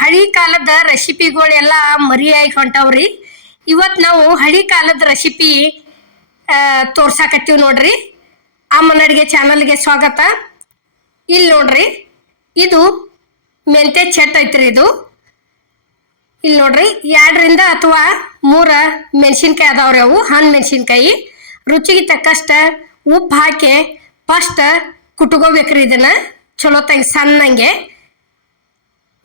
ಹಳಿ ಕಾಲದ ರೆಸಿಪಿಗಳೆಲ್ಲ ಮರಿಯಾಗಿ ಹೊಂಟವ್ರಿ. ಇವತ್ತು ನಾವು ಹಳಿ ಕಾಲದ ರೆಸಿಪಿ ತೋರ್ಸಾಕತ್ತೀವಿ ನೋಡ್ರಿ. ಅಮ್ಮನ ಅಡುಗೆ ಚಾನಲ್ಗೆ ಸ್ವಾಗತ. ಇಲ್ಲಿ ನೋಡ್ರಿ, ಇದು ಮೆಂತೆ ಚಟ್ ಐತ್ರಿ. ಇದು ಇಲ್ಲಿ ನೋಡ್ರಿ 2 ಅಥವಾ 3 ಮೆಣಸಿನ್ಕಾಯಿ ಅದಾವ್ರಿ. ಅವು ಹಣ್ಣು ಮೆಣಸಿನ್ಕಾಯಿ ರುಚಿಗೆ ತಕ್ಕಷ್ಟ ಉಪ್ಪು ಹಾಕಿ ಫಸ್ಟ್ ಕುಟ್ಕೋಬೇಕ್ರಿ. ಇದನ್ನ ಚಲೋ ತಂಗಿ ಸಣ್ಣಂಗೆ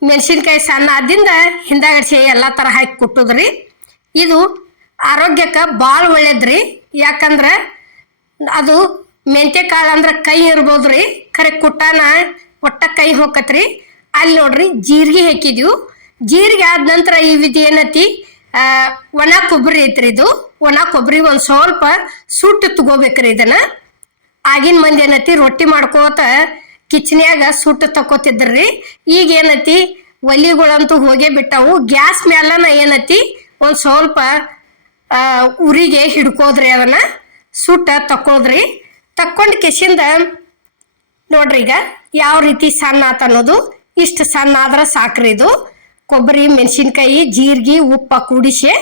ಮೆಣಸಿನ್ಕಾಯಿ ಸಣ್ಣ ಆದಿಂದ ಹಿಂದಾಗಡಿಸಿ ಎಲ್ಲ ಥರ ಹಾಕಿ ಕುಟ್ಟುದ್ರಿ. ಇದು ಆರೋಗ್ಯಕ್ಕೆ ಭಾಳ ಒಳ್ಳೇದ್ರಿ. ಯಾಕಂದ್ರೆ ಅದು ಮೆಂತ್ಯ ಕಾಳು ಅಂದ್ರೆ ಕೈ ಇರ್ಬೋದ್ರಿ, ಖರೆ ಕುಟ್ಟಾನ ಒಟ್ಟ ಕೈ ಹೋಗತ್ರಿ. ಅಲ್ಲಿ ನೋಡ್ರಿ ಜೀರಿಗೆ ಹಾಕಿದ್ವು. ಜೀರಿಗೆ ಆದ ನಂತರ ಇದು ಏನೈತಿ, ಒಣ ಕೊಬ್ಬರಿ ಐತ್ರಿ. ಇದು ಒಣ ಕೊಬ್ಬರಿ ಒಂದು ಸ್ವಲ್ಪ ಸುಟ್ಟು ತಗೋಬೇಕ್ರಿ. ಇದನ್ನ ಆಗಿನ ಮಂದಿ ಏನೈತಿ ರೊಟ್ಟಿ ಮಾಡ್ಕೋತ ಕಿಚನ್ಯಾಗ ಸುಟ್ಟು ತಕೋತಿದ್ರಿ. ಈಗ ಏನೈತಿ ಒಲಿಗಳಂತೂ ಹೋಗೇ ಬಿಟ್ಟವು. ಗ್ಯಾಸ್ ಮ್ಯಾಲನ ಏನೈತಿ ಒಂದು ಸ್ವಲ್ಪ ಉರಿಗೆ ಹಿಡ್ಕೋದ್ರಿ. ಅದನ್ನ ಸುಟ್ಟ ತಕ್ಕೋದ್ರಿ. ತಕ್ಕೊಂಡು ಕೆಸಿಂದ ನೋಡ್ರಿ ಈಗ ಯಾವ ರೀತಿ ಸಣ್ಣ ಆತ ಅನ್ನೋದು. ಇಷ್ಟು ಸಣ್ಣ ಆದ್ರೆ ಸಾಕ್ರಿ. ಇದು ಕೊಬ್ಬರಿ ಮೆಣಸಿನ್ಕಾಯಿ ಜೀರಿಗೆ ಉಪ್ಪ ಕೂಡಿಸಿ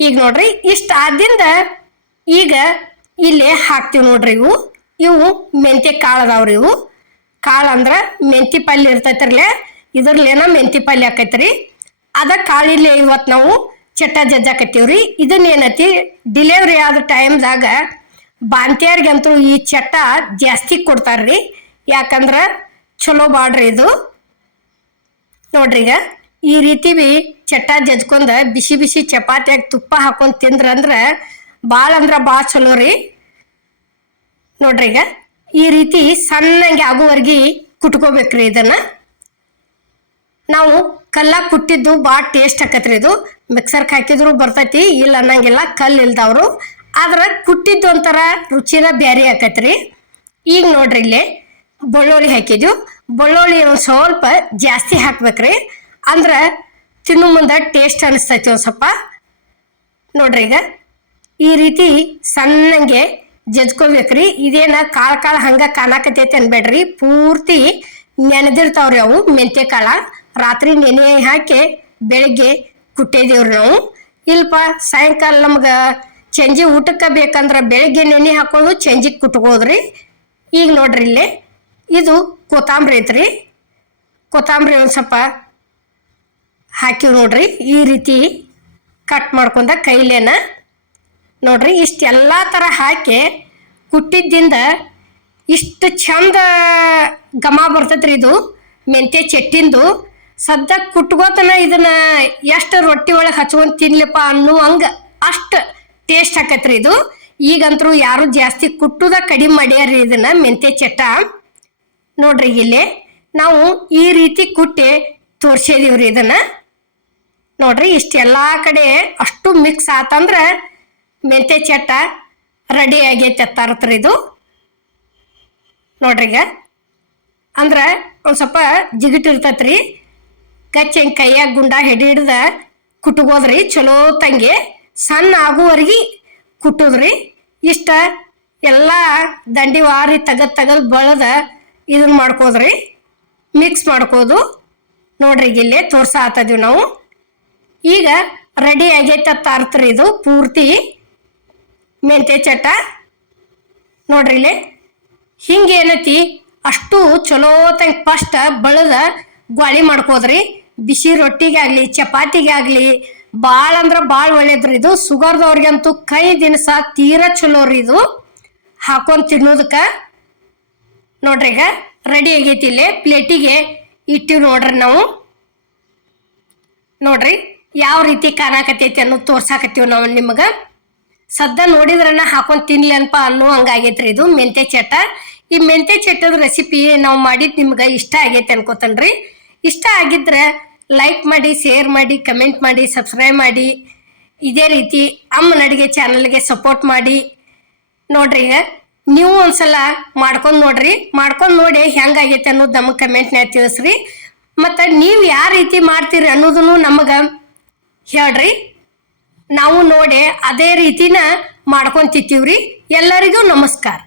ಈಗ ನೋಡ್ರಿ ಇಷ್ಟು ಆದಿಂದ ಈಗ ಇಲ್ಲೇ ಹಾಕ್ತಿವಿ ನೋಡ್ರಿ. ಇವು ಮೆಂತ್ಯ ಕಾಳು ಅದಾವ್ರಿ. ಇವು ಕಾಳು ಅಂದ್ರೆ ಮೆಂತಿ ಪಲ್ಯ ಇರ್ತೈತ್ರಲ್ಲ, ಇದ್ರಲ್ಲೇನ ಮೆಂತಿ ಪಲ್ಯ ಆಕೈತ್ರಿ. ಅದ ಕಾಳಿಲ್ಲೇ ಇವತ್ತು ನಾವು ಚಟ್ಟ ಜಜ್ಜಾಕತ್ತೀವ್ರಿ. ಇದನ್ನೇನೈತಿ ಡಿಲಿವರಿ ಆದ ಟೈಮ್ದಾಗ ಬಾಂತಿಯಾರಿಗಂತೂ ಈ ಚಟ್ಟ ಜಾಸ್ತಿ ಕೊಡ್ತಾರ್ರಿ. ಯಾಕಂದ್ರೆ ಚಲೋ ಬಾಡ್ರಿ ಇದು. ನೋಡ್ರಿ ಈಗ ಈ ರೀತಿ ಚಟ್ಟ ಜಜ್ಕೊಂಡ ಬಿಸಿ ಬಿಸಿ ಚಪಾತಿಯಾಗಿ ತುಪ್ಪ ಹಾಕೊಂಡು ತಿಂದ್ರಂದ್ರೆ ಭಾಳ ಅಂದ್ರೆ ಭಾಳ ಚಲೋ ರೀ. ನೋಡ್ರಿ ಈಗ ಈ ರೀತಿ ಸಣ್ಣಂಗೆ ಆಗುವರ್ಗಿ ಕುಟ್ಕೋಬೇಕ್ರಿ. ಇದನ್ನ ನಾವು ಕಲ್ಲ ಕುಟ್ಟಿದ್ದು ಭಾಳ ಟೇಸ್ಟ್ ಆಕತ್ರಿ. ಇದು ಮಿಕ್ಸರ್ಗೆ ಹಾಕಿದ್ರು ಬರ್ತೈತಿ, ಇಲ್ಲ ಅನ್ನಂಗಿಲ್ಲ, ಕಲ್ಲು ಇಲ್ದವ್ರು. ಆದ್ರೆ ಕುಟ್ಟಿದ್ದು ಒಂಥರ ರುಚಿನ ಬ್ಯಾರೆ ಆಕತ್ರಿ. ಈಗ ನೋಡ್ರಿ ಇಲ್ಲಿ ಬೆಳ್ಳುಳ್ಳಿ ಹಾಕಿದ್ವು. ಬೆಳ್ಳುಳ್ಳಿ ಒಂದು ಸ್ವಲ್ಪ ಜಾಸ್ತಿ ಹಾಕ್ಬೇಕ್ರಿ, ಅಂದ್ರೆ ತಿನ್ನು ಮುಂದೆ ಟೇಸ್ಟ್ ಅನಿಸ್ತೈತಿ ಒಂದು ಸ್ವಲ್ಪ. ನೋಡ್ರಿ ಈಗ ಈ ರೀತಿ ಸಣ್ಣಂಗೆ ಜಜ್ಕೋಬೇಕ್ರಿ. ಇದೇನ ಕಾಳು ಹಂಗ ಕಾಣಾಕತೈತಿ ಅನ್ಬೇಡ್ರಿ, ಪೂರ್ತಿ ನೆನೆದಿರ್ತಾವ್ರಿ ಅವು ಮೆಂತ್ಯ ಕಾಳ. ರಾತ್ರಿ ನೆನೆ ಹಾಕಿ ಬೆಳಿಗ್ಗೆ ಕುಟ್ಟಿದೇವ್ರಿ ನಾವು. ಇಲ್ಪ ಸಾಯಂಕಾಲ ನಮ್ಗೆ ಚಂಜಿ ಊಟಕ್ಕೆ ಬೇಕಂದ್ರೆ ಬೆಳಿಗ್ಗೆ ನೆನೆ ಹಾಕೊಂಡು ಚಂಜಿಗೆ ಕುಟ್ಕೋದ್ರಿ. ಈಗ ನೋಡ್ರಿ ಇಲ್ಲಿ ಇದು ಕೊತ್ತಂಬರಿ ಐತ್ರಿ. ಕೊತ್ತಂಬರಿ ಒಂದು ಸ್ವಲ್ಪ ಹಾಕಿವ್ ನೋಡ್ರಿ. ಈ ರೀತಿ ಕಟ್ ಮಾಡ್ಕೊಂಡ ಕೈಲೇನ ನೋಡ್ರಿ ಇಷ್ಟೆಲ್ಲ ಥರ ಹಾಕಿ ಕುಟ್ಟಿದ್ದಿಂದ ಇಷ್ಟು ಚಂದ ಘಮ ಬರ್ತೈತ್ರಿ. ಇದು ಮೆಂತ್ಯ ಚಟ್ಟಿಂದು ಸದ್ದ ಕುಟ್ಕೋತನ ಇದನ್ನ ಎಷ್ಟು ರೊಟ್ಟಿ ಒಳಗೆ ಹಚ್ಕೊಂಡು ತಿನ್ಲಿಪ್ಪ ಅನ್ನುವಂಗ ಅಷ್ಟು ಟೇಸ್ಟ್ ಆಕತ್ರಿ ಇದು. ಈಗಂತರೂ ಯಾರು ಜಾಸ್ತಿ ಕುಟ್ಟುದ ಕಡಿಮೆ ಮಾಡ್ಯಾರ್ರಿ ಇದನ್ನ ಮೆಂತ್ಯ ಚಟ್ಟ. ನೋಡ್ರಿ ಇಲ್ಲೇ ನಾವು ಈ ರೀತಿ ಕುಟ್ಟಿ ತೋರ್ಸಿದೀವ್ರಿ ಇದನ್ನ. ನೋಡ್ರಿ ಇಷ್ಟೆಲ್ಲ ಕಡೆ ಅಷ್ಟು ಮಿಕ್ಸ್ ಆತಂದ್ರೆ ಮೆಂತ್ಯ ಚಟ್ಟ ರೆಡಿ ಆಗೈತೆ ತರತ್ರಿ ಇದು. ನೋಡ್ರಿ ಈಗ ಅಂದ್ರೆ ಒಂದು ಸ್ವಲ್ಪ ಜಿಗಿಟಿರ್ತೈತ್ರಿ. ಕಚ್ಚಿ ಹಿಂಗೆ ಕೈಯಾಗ ಗುಂಡ ಹಿಡಿದ ಕುಟ್ಕೋದ್ರಿ. ಚಲೋ ತಂಗಿ ಸಣ್ಣ ಆಗುವರೆಗೆ ಕುಟ್ಟುದ್ರಿ. ಇಷ್ಟ ಎಲ್ಲ ದಂಡಿ ವಾರಿ ತೆಗದ್ ಬಳದ ಇದನ್ನ ಮಾಡ್ಕೋದ್ರಿ, ಮಿಕ್ಸ್ ಮಾಡ್ಕೋದು. ನೋಡ್ರಿ ಇಲ್ಲೇ ತೋರ್ಸಾತದೀವಿ ನಾವು. ಈಗ ರೆಡಿ ಆಗೈತೆ ತರ್ತ್ರಿ ಇದು ಪೂರ್ತಿ ಮೆಂತ್ಯ ಚಟ್ಟ. ನೋಡ್ರಿ ಇಲ್ಲಿ ಹಿಂಗೆ ಏನೈತಿ ಅಷ್ಟು ಚಲೋ ತಂಗ ಫಸ್ಟ್ ಬಳದ ಗ್ವಾಳಿ ಮಾಡ್ಕೋದ್ರಿ. ಬಿಸಿ ರೊಟ್ಟಿಗೆ ಆಗಲಿ ಚಪಾತಿಗೆ ಆಗಲಿ ಭಾಳ ಅಂದ್ರೆ ಭಾಳ ಒಳ್ಳೇದ್ರಿ ಇದು. ಸುಗರ್ದವ್ರಿಗಂತೂ ಕೈ ದಿನಸ ತೀರಾ ಚಲೋ ರೀ ಇದು ಹಾಕೊಂಡು ತಿನ್ನೋದಕ್ಕೆ. ನೋಡ್ರಿ ಈಗ ರೆಡಿ ಆಗೈತಿ. ಇಲ್ಲಿ ಪ್ಲೇಟಿಗೆ ಇಟ್ಟಿವಿ ನೋಡ್ರಿ ನಾವು. ನೋಡ್ರಿ ಯಾವ ರೀತಿ ಕಾಣಾಕತೈತಿ ಅನ್ನೋದು ತೋರ್ಸಾಕತ್ತೀವಿ ನಾವು ನಿಮಗೆ. ಸದ್ದ ನೋಡಿದ್ರನ್ನ ಹಾಕೊಂಡು ತಿನ್ಲಿ ಅನ್ಪ ಅನ್ನೋ ಹಂಗಾಗೈತ್ರಿ ಇದು ಮೆಂತ್ಯ ಚಟ್ಟ. ಈ ಮೆಂತ್ಯ ಚಟ್ಟದ ರೆಸಿಪಿ ನಾವು ಮಾಡಿದ್ದು ನಿಮ್ಗೆ ಇಷ್ಟ ಆಗೈತೆ ಅನ್ಕೋತನ್ರಿ. ಇಷ್ಟ ಆಗಿದ್ರೆ ಲೈಕ್ ಮಾಡಿ, ಶೇರ್ ಮಾಡಿ, ಕಮೆಂಟ್ ಮಾಡಿ, ಸಬ್ಸ್ಕ್ರೈಬ್ ಮಾಡಿ. ಇದೇ ರೀತಿ ಅಮ್ಮನ ಅಡುಗೆ ಚಾನಲ್ಗೆ ಸಪೋರ್ಟ್ ಮಾಡಿ. ನೋಡ್ರಿ ಈಗ ನೀವು ಒಂದ್ಸಲ ಮಾಡ್ಕೊಂಡು ನೋಡ್ರಿ. ಮಾಡ್ಕೊಂಡು ನೋಡಿ ಹೆಂಗಾಗೈತೆ ಅನ್ನೋದು ನಮಗೆ ಕಮೆಂಟ್ನಾಗ ತಿಳಿಸ್ರಿ. ಮತ್ತು ನೀವು ಯಾವ ರೀತಿ ಮಾಡ್ತೀರಿ ಅನ್ನೋದನ್ನು ನಮಗೆ ಹೇಳ್ರಿ. ನಾವು ನೋಡಿ ಅದೇ ರೀತಿನ ಮಾಡ್ಕೊಂಡು ತಿಂತೀವ್ರಿ. ಎಲ್ಲರಿಗೂ ನಮಸ್ಕಾರ.